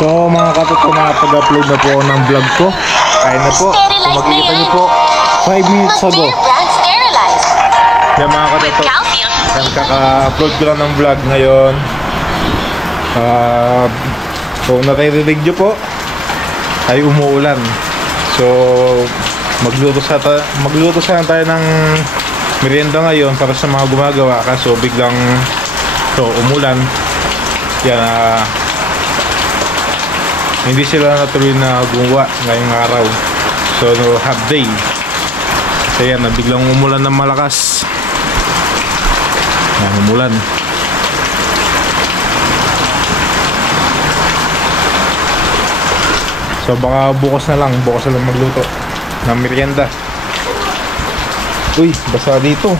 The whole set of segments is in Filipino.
So mga katoto, nakapag-upload na po ako ng vlog ko. Kain na po. So makikita niyo po 5 minutes ago. Kaya mga katoto, kaka-upload ko lang ng vlog ngayon. So naririnig niyo po ay umuulan. So magluto sana tayo ng merienda ngayon para sa mga gumagawa, kaso biglang umulan. Yan, hindi sila natuloy na gumawa ngayong araw. So half day. So yan, biglang umulan ng malakas. Yan, umulan. So baka bukas na lang magluto ng merienda. Uy, basa dito.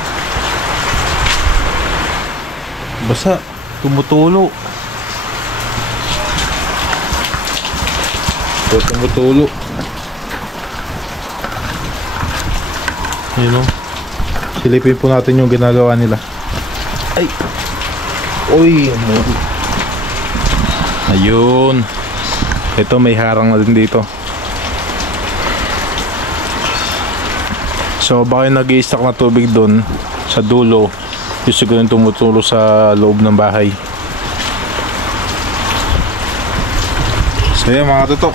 Basa, tumutulo. So, tumutulo. Yun o. Silipin po natin yung ginagawa nila. Ay! Uy! Ayun. Ito, may harang na din dito. So baka yung nag-i-stack na tubig doon sa dulo, yung siguro yung tumutulo sa loob ng bahay. So yan mga tutok,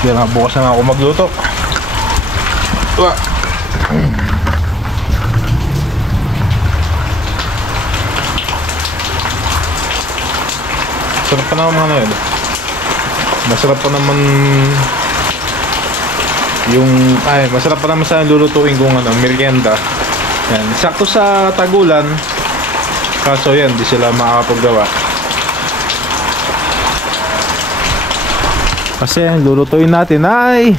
yan, bukas na ako magluto. Sarap pa naman mga na yun. Masarap pa naman masarap pa naman sa lulutuin kong merienda. Yan, sakto sa tagulan. Kaso yan, di sila makakapaggawa. Kasi ang lulutuin natin ay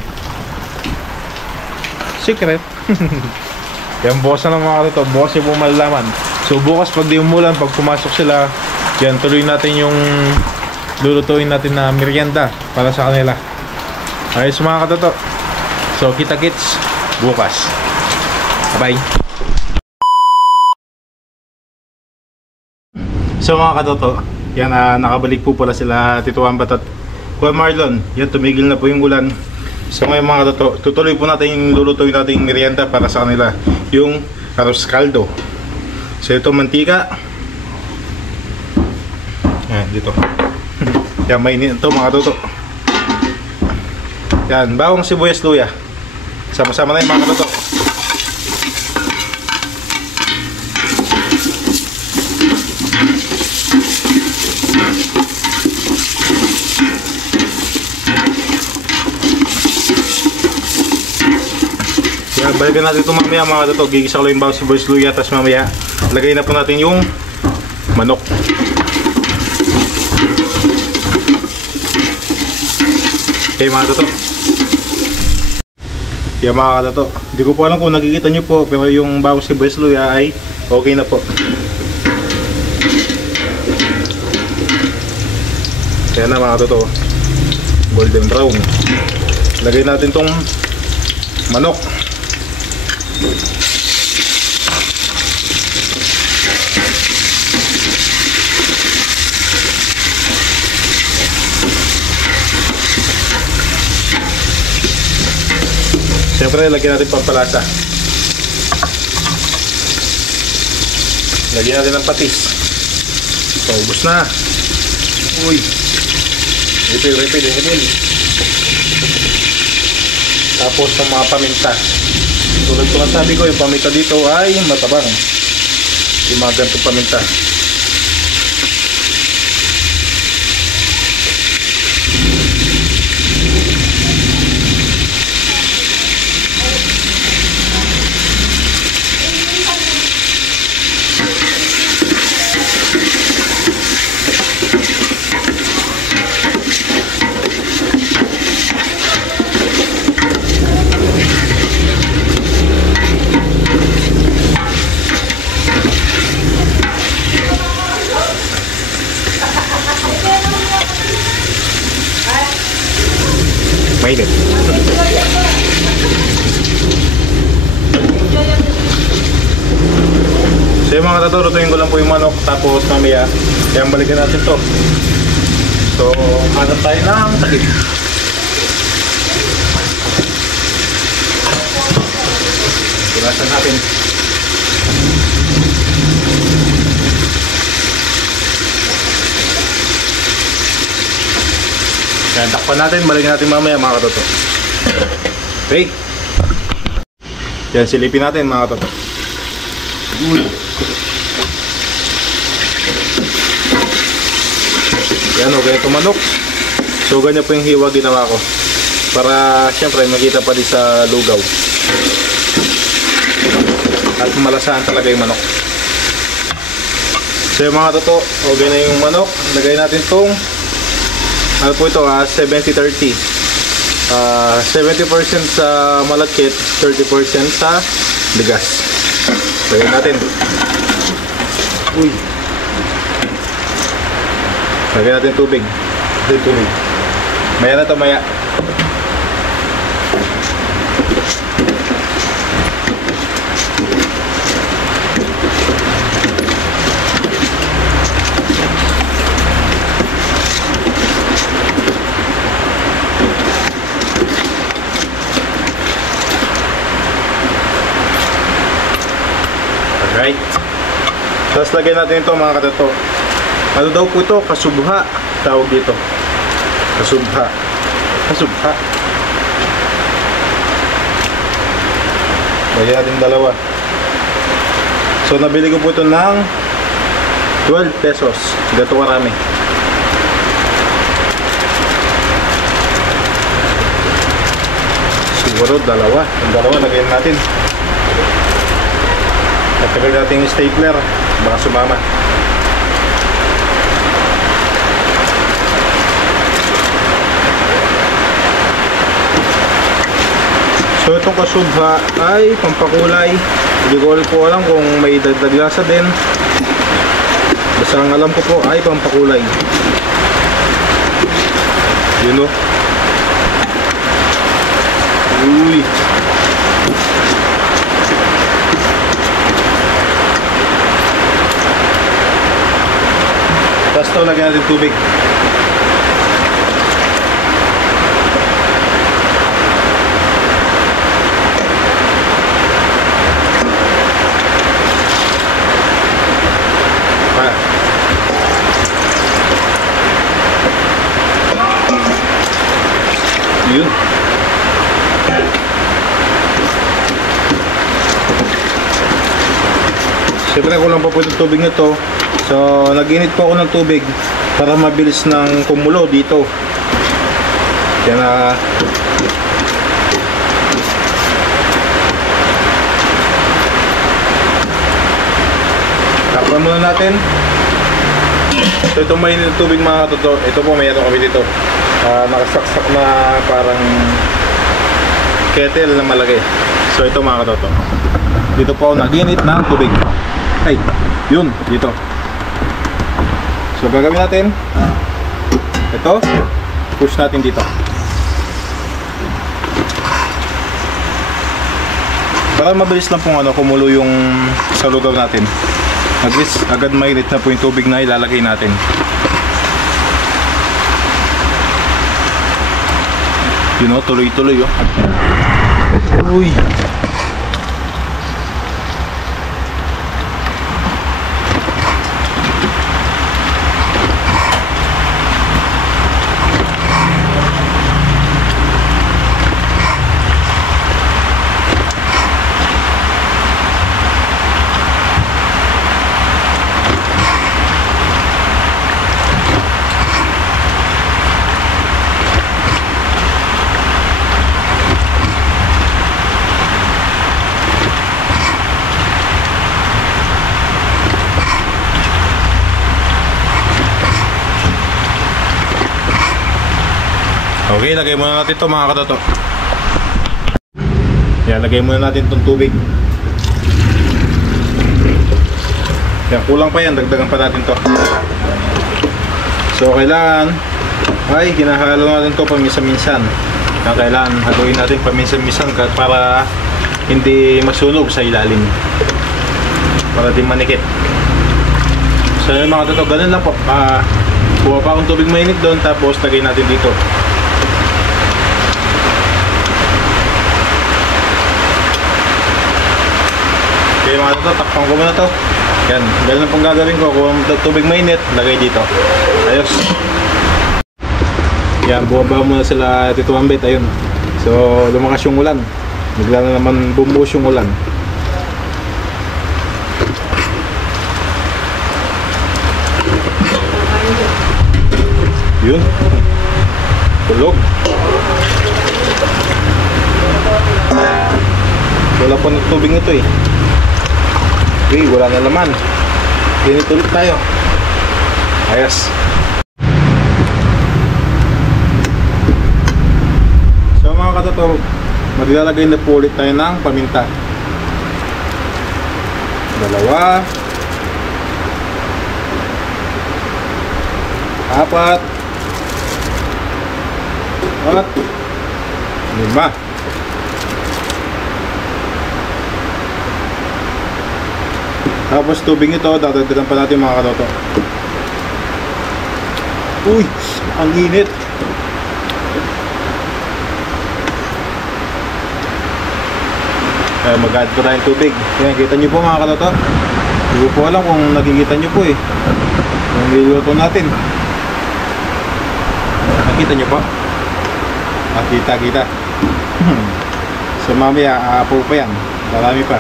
secret. Yan, bukas na lang mga katoto. Bukas yung malalaman. So bukas pag di umulan, pag pumasok sila, yan, tuloy natin yung lulutuin natin na merienda para sa kanila. Okay, so mga katoto, so kita-kits bukas. Bye. So mga katoto, yan, nakabalik po pala sila Tito Wambat at Kuya Marlon. Yan, tumigil na po yung ulan. So ngayon mga katoto, tutuloy po natin yung lulutuin natin yung merienda para sa kanila, yung arroz caldo. So ito mantika. Yan, dito. Yan, mainit ito mga katoto. Yan, bawang sibuyas luya. Sama-sama na yung mga katoto. Yan, balikan natin ito mamaya mga katoto. Gigisa ko lang yung bawang sibuyas luya. Tapos mamaya, lagay na po natin yung manok. Okay mga katoto. Yan mga katoto, hindi ko po alam kung nakikita nyo po, pero yung bawang sibuyas luya ay okay na po. Kaya na mga katoto, golden brown. Lagay natin tong manok. Siyempre, lagyan natin pampalasa. Lagyan natin ng patis. So, ubos na. Uy. Refill. Tapos, ang mga paminta. Tulad ko lang sabi ko, yung paminta dito ay matabang. Yung mga ganitong paminta. Mainit. So yung mga katoto, lutuin ko lang po yung manok. Tapos mamaya, kaya balikan natin to. So, hanap tayo ng takip. Tulasan natin. Yan, takpan natin. Balikin natin mamaya mga katoto. Okay. Yan, silipin natin mga katoto. Yan o, ganito manok. So ganyan po yung hiwa ginawa ko. Para syempre makita pa din sa lugaw. At malasahan talaga yung manok. So yung mga toto, okay na yung manok. Lagay natin itong ano po ito, 70-30. 70% sa malakit, 30% sa bigas. Lagay natin. Uy. Lagyan natin tubig. Tubig. Maya na ito, maya. Alright. Tapos lagyan natin ito mga katoto. Ano daw po ito? Kasubha. Tawag dito. Kasubha. Kasubha. Lagyan natin dalawa. So nabili ko po ito ng 12 pesos. Gato karami. Siguro dalawa. Yung dalawa lagyan natin. Natagal natin yung stapler. Baka sumama. So itong kasubha ay pampakulay. Hindi ko alam kung may dagdag lasa din. Basta ang alam ko po ay pampakulay. Yun o. Uy. Tapos ito lagyan natin tubig. Yun. Siyempre kulang pa po itong tubig nito. So nag-init po ako ng tubig para mabilis ng kumulo dito. Kaya na takpan muna natin. So itong mainit ng tubig mga katoto. Ito po may ano kami dito. Nakasaksak na parang kettle na malaki. So ito mga katoto. Dito po ako nag-init ng tubig. Ay, yun, dito. So gagawin natin ito, push natin dito para mabilis lang pong kumulo yung sa lugaw natin. Agad mainit na po yung tubig na ilalagay natin. You know, tuloy-tuloy oh. Uy. Okay, lagay muna natin ito mga katoto. Yan, lagay muna natin itong tubig. Yan, kulang pa yan, dagdagan pa natin to. So kailangan ay ginahalo natin to paminsan-minsan. Kailangan haluin natin paminsan-minsan para hindi masunog sa ilalim, para di manikit. So yun mga katoto, ganun lang po. Kuha pa akong tubig mainit doon, tapos lagay natin dito. Okay mga katoto, takpan ko muna to. Yan, ganun pong gagawin ko. Kuha ng tubig mainit, lagay dito. Ayos. Yan, bumaba muna sila Tito Ambit, ayun. So, lumakas yung ulan. Bigla na naman bumuhos yung ulan. Yun. Tulog. Wala pa ng tubig nito eh. Okay, wala na laman. Ganito ulit tayo. Ayos. So mga katoto, maglalagay na po ulit tayo ng paminta. 2, 4, at 5. Tapos tubig ito, dadagdagan pa natin mga katoto. Uy, ang init. Mag-add pa tayong tubig. Yan, kita nyo po mga katoto. Hindi ko po alam kung nakikita nyo po eh. Yung niluluto natin. Nakita nyo po? Kita. So mamaya, aapaw pa yan. Marami pa.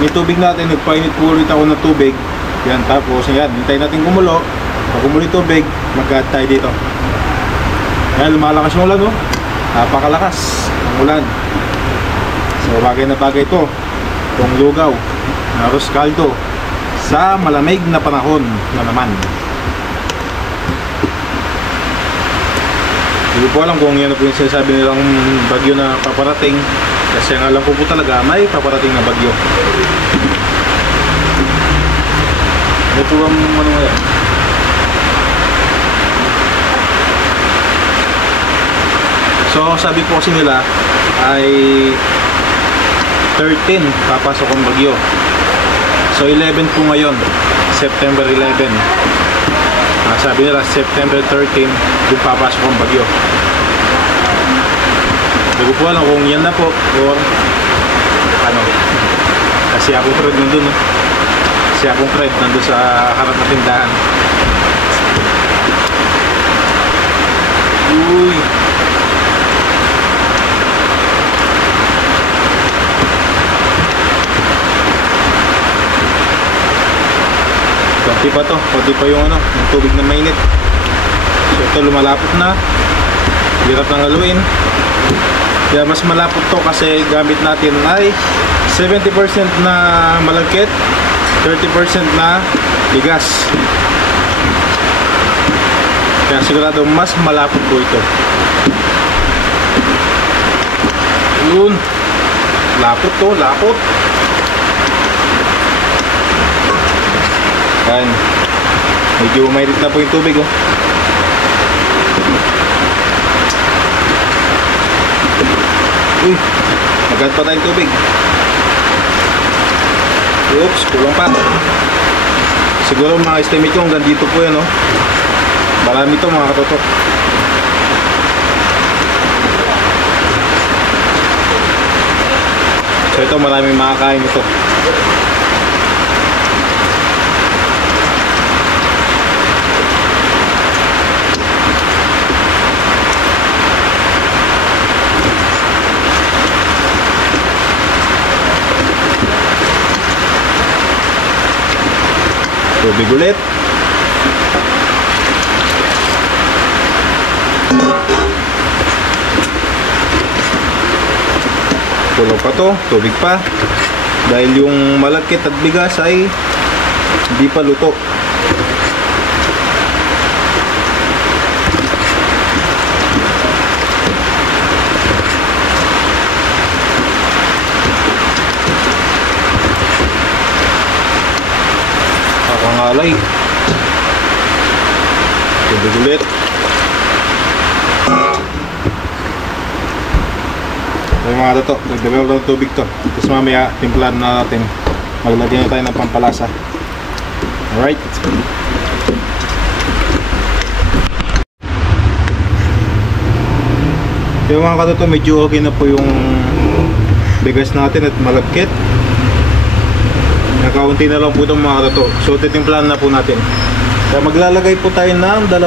Yung tubig natin, nagpainit po ulit ako ng tubig. Yan, tapos yan, hintayin natin kumulo. Pag kumulo yung tubig, mag-add tayo dito. Yan, lumalakas yung ulan, no? Napakalakas ang ulan. So bagay na bagay ito, itong lugaw na arroz caldo sa malamig na panahon na naman. Hindi ko alam kung yan na po yung sinasabi nilang bagyo na paparating. Kasi ang alam ko po talaga, may paparating na bagyo. Ano po ang ano yan? So sabi po kasi nila ay 13 papasok ang bagyo. So 11 po ngayon, September 11. Sabi nila September 13 yung papasok ang bagyo. Hindi ko po alam kung yan na po or ano. Kasi akong Fred nandun, no? Kasi akong Fred nandun sa harap na tindahan. Uy, konti pa to, konti pa yung ano, yung tubig na mainit. So ito lumalapot na. Hirap nang haluin. Kaya mas malapot to kasi gamit natin ay 70% na malagkit, 30% na bigas. Kaya sigurado mas malapot po ito. Yun. Lapot to, lapot. Ayan. Medyo mainit na po yung tubig, oh. Uy, mag-add pa tayong tubig. Oops, kulang pa. Siguro mga estimate ko hanggang dito po yan, oh. Marami to mga katoto. So ito, maraming makakain ito. Tubig ulit. Kulang pa to, tubig pa. Dahil yung malagkit at bigas ay hindi pa luto. Ngalay. Tubig ulit. Yung mga to, nagdagdag ng tubig to. Tapos mamaya, timplahan na natin. Maglagyan na tayo ng pampalasa. Alright. Yung mga katoto, medyo okay na po yung bigas natin at malagkit. Nakaunti na lang po itong mga katoto. So titimplahan na po natin. Kaya maglalagay po tayo ng 2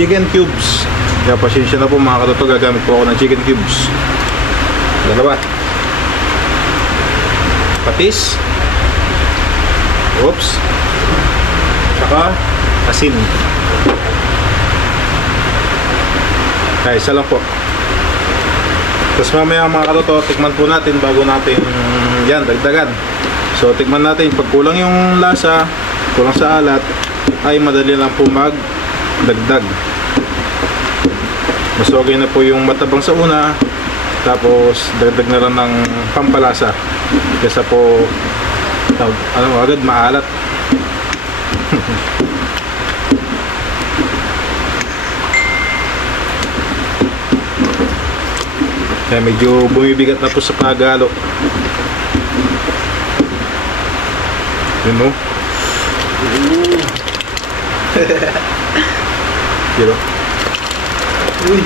chicken cubes. Kaya pasensya na po mga katoto, gagamit po ako ng chicken cubes. 2. Patis. Oops. Tsaka asin. Kaya isa lang po. Tapos mamaya mga katoto, tikman po natin bago natin yan, dagdagan. So tikman natin, pag kulang yung lasa, kulang sa alat, ay madali lang po magdagdag. Mas okay na po yung matabang sa una, tapos dagdag na lang ng pampalasa kaysa po agad maalat. Kaya medyo bumibigat na po sa paghalo. Yun o. Diba? Uy,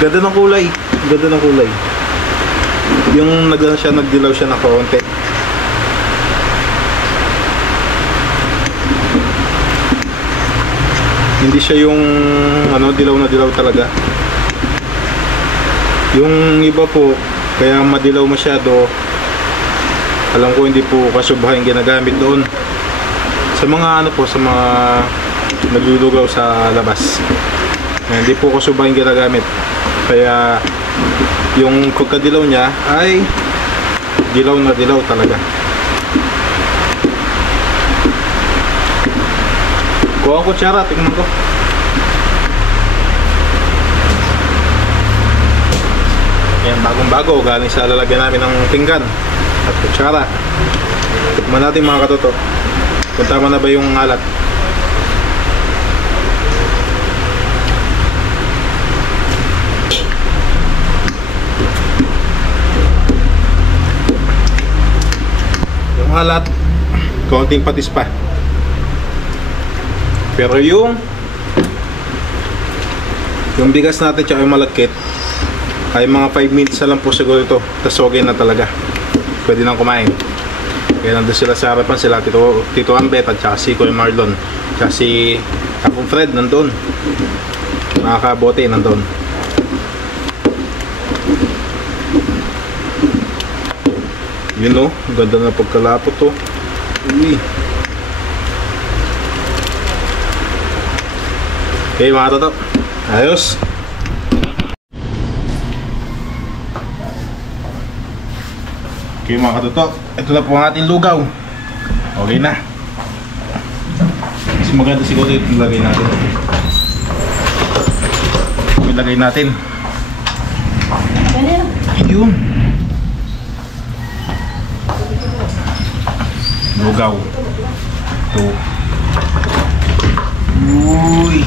ganda ng kulay. Ganda ng kulay. Yung nagdilaw siya na konti. Hindi siya yung dilaw na dilaw talaga. Yung iba po, kaya madilaw masyado, alam ko hindi po kasyubahan ginagamit doon. Sa mga sa mga naglulugaw sa labas. Hindi po kasyubahan ginagamit. Kaya yung pagkadilaw niya ay dilaw na dilaw talaga. Kuha ang kutsara, tingnan ko. Yan, bagong-bago, galing sa lalagyan namin ng pinggan at kutsara. Tikman natin mga katoto kung tama na ba yung alat. Yung alat, konting patis pa. Pero yung bigas natin tsaka yung malagkit ay mga 5 minutes na lang po siguro ito. Tas okay na talaga. Pwede nang kumain. Kaya nandun sila sa harapan, sila Tito Ambet at saka si Kuya Marlon. Tsaka si Kapong Fred nandun. Mga kabote nandun. Yun o, ganda na pagkalapot to. Uy. Okay mga toto, ayos. Okay mga katoto, ito na po ang ating lugaw. Okay na. Mas maganda siguro ito ilagay natin. Ilagay natin. Ayun. Lugaw. Ito. Uy.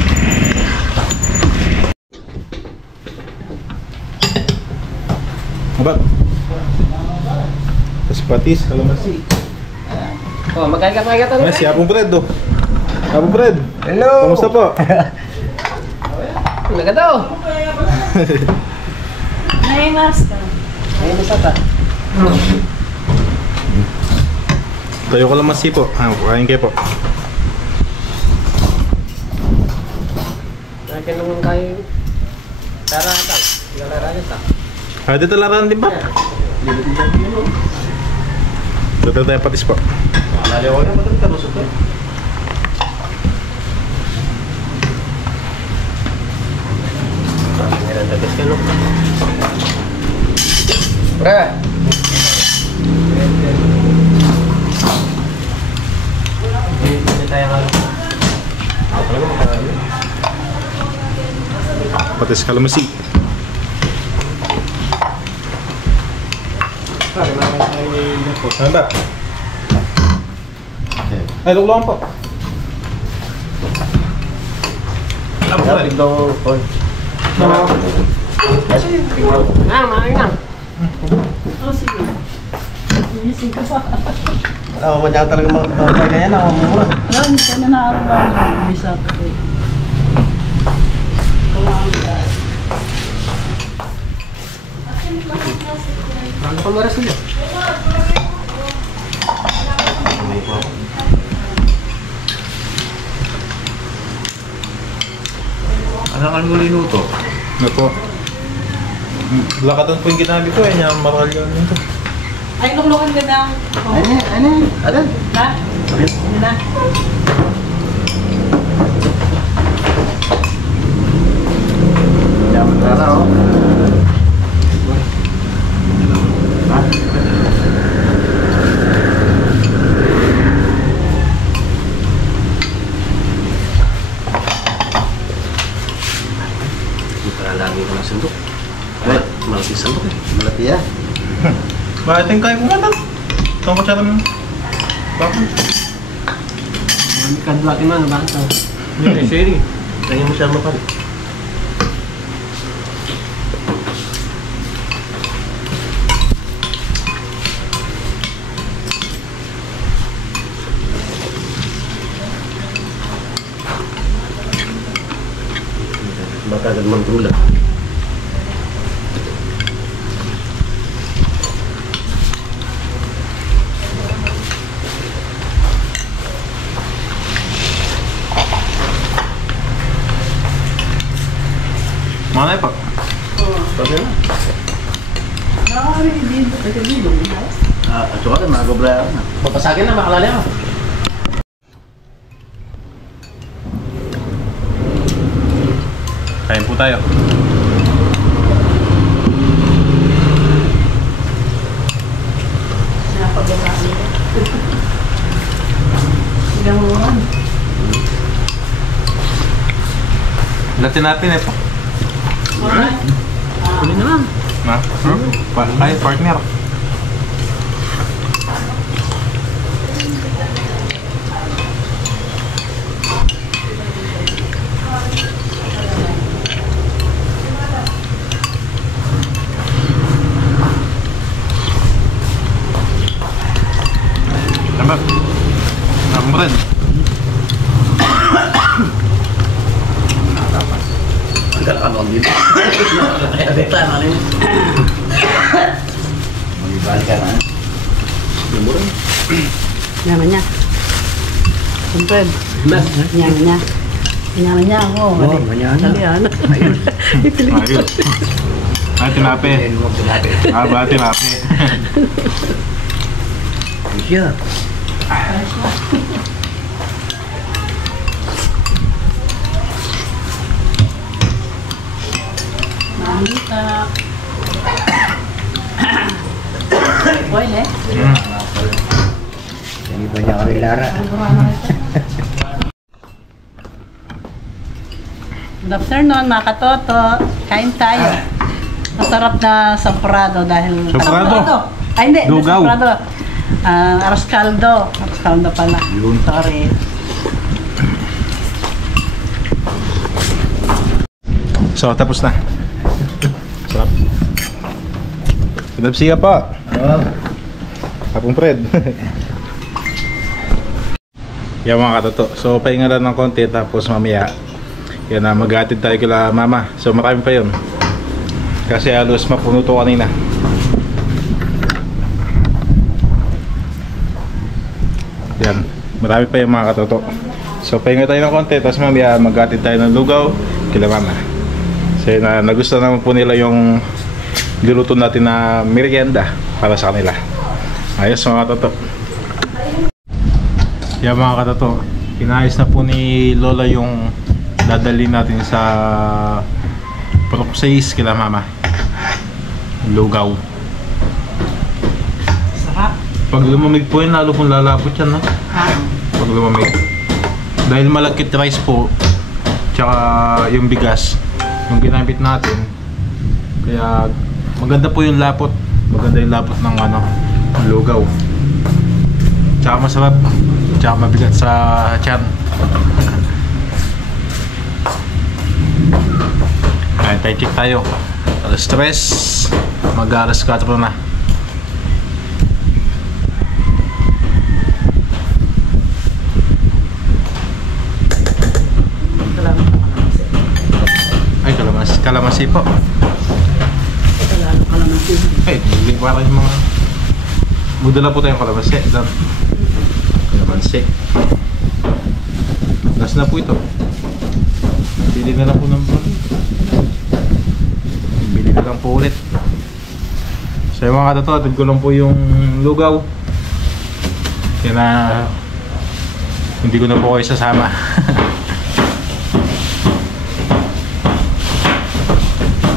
Abad. Tas patis, kalamansi. Oh, magkaigat tayo. Si Apong Fred do. Apong Fred. Hello. Kamusta po? Nagadaw. Ay, master. Ay, masata. Tayo kalamansi po. Kain kayo po. Nakin naman kayo. Taratan. Lalarayan ta. Dito laran din ba? Dito tayo patis po. Naliwa na matang karusok ko. Meron tapos ka no? Pre! Hindi tayo nga. Patis kalamansi. Ano ba? Ay, lukulong po. Main na. Oh, sige. Inising ka pa. Oo, madyan talaga mga ganyan na, mura. Alam, hindi ka na naaraw. Bisa ko eh. Ano pa maras nila? Ano ang luto? Ano po? Lakatan po yung ginamit ko, niya maral yun nito. Ay, luklukan ka na. Ano? Ha? Hindi na. Yaman na na, oh. Lagi ko ng sandok. Ay, malaki sandok eh. Malaki ya. Bakit yung kaya ko nga lang? Itong kutsara mo. Bakit? Kadlaki man, bakit ako? Yun eh, Sherry. Kaya mo siya mapal. Baka agad magtulak. Mana ya, Pak? Bakit na? Ay, dito. Ito dito. At saka rin, mga gobra na. Papasagin na, makalali ako. Kain po tayo. Napagalaan nila. Ilang oras. Latin natin eh, Pak. Alright. Kunin na lang. Na? Kain, partner. Tama. Ako mo rin. Agak kanon dito. Kaya dekla na rin. Mag-ibalik ka na. Lumura. Nyaman niya. Siyempre. Mas. Nyaman niya. Nyaman niya ako. Oo, manyaman niya. Dalian. Ayos. Ay, tinape. Ba, tinape. Iya. Manita. Boy, eh. Hindi pa niya kami lara. Good afternoon, mga katoto. Kain tayo. Masarap na sampurado dahil... Sampurado? Ay, hindi. Hindi Lugaw. sampurado. Arroz caldo. Arroz caldo pala. Yun. Sorry. So, tapos na. Sarap. Pinapsiya pa. Oo. Hapong Fred. Yan mga katoto. So, pahinga lang ng konti tapos mamaya yan na maghatid tayo kila mama. So, marami pa yun. Kasi halos mapuno to kanina. Yan. Marami pa yung mga katoto. So, pahinga tayo ng konti tapos mamaya maghatid tayo ng lugaw kila mama. So, yun na nagustuhan naman po nila yung niluto natin na merienda para sa kanila. Ayos mga katoto. Yan mga katoto, inayos na po ni Lola yung dadali natin sa Proxys kila mama. Lugaw. Sarap. Pag lumamig po yun, lalo pong lalapot yan, no? Pag lumamig. Dahil malagkit rice po, tsaka yung bigas, yung ginamit natin. Kaya maganda po yung lapot. Maganda yung lapot ng ano, lugaw. Tsaka masarap. Tsaka mabigat sa tiyan. Ay, time check tayo. Alas 3. Mag-alas 4 na. Ay, kalamansi po. Ay, hindi para yung mga budala po tayong kalamansi. Kalamansi. Gas na po ito. Bili na lang po ng bili na lang po ulit. So yung mga katoto, atid ko lang po yung lugaw. Kaya na hindi ko na po kayo sasama.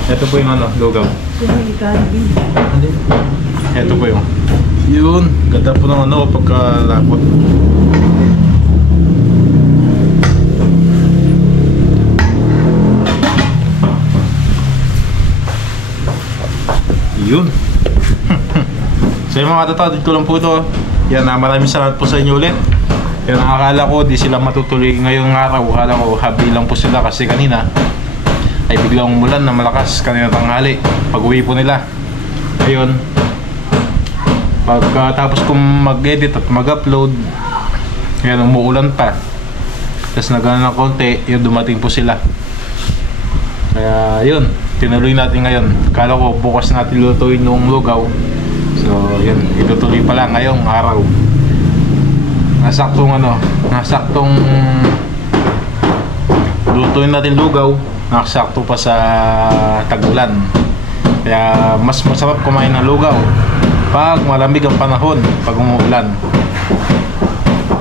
Ito po yung lugaw. Ito po yung yun, ganda po ng pagkalapot. Yun. So yung mga katoto, ko lang po ito. Yan, maraming salamat po sa inyo ulit. Yan, akala ko di sila matutuloy ngayong araw. Akala ko habi lang po sila kasi kanina ay biglang umulan na malakas kanina tanghali. Pag uwi po nila. Ayun. Pagkatapos kong mag-edit at mag-upload, yan, umuulan pa. Tapos nagana ng konti, yun, dumating po sila. Kaya yun, tinuloy natin ngayon. Kala ko bukas natin lutuin yung lugaw. So yun, itutuloy pala ngayong araw. Nasaktong lutuin natin lugaw. Nakasakto pa sa tag-ulan. Kaya mas masarap kumain ng lugaw pag malamig ang panahon, pag umuulan.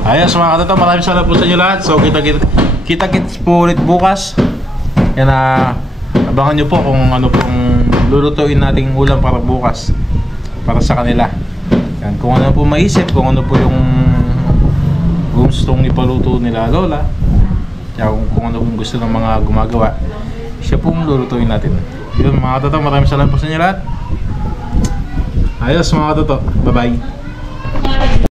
Ayos mga katoto, maraming salamat po sa inyo lahat. So kita-kits po ulit bukas. Yan, abangan nyo po kung ano pong lulutuin nating ulam para bukas, para sa kanila. Yan, kung ano po maisip, kung ano po yung gustong ipaluto nila lola, kung ano pong gusto ng mga gumagawa, siya pong lulutuin natin. Yun mga katoto, maraming salamat po sa inyo lahat. Ayos mga katoto, bye bye.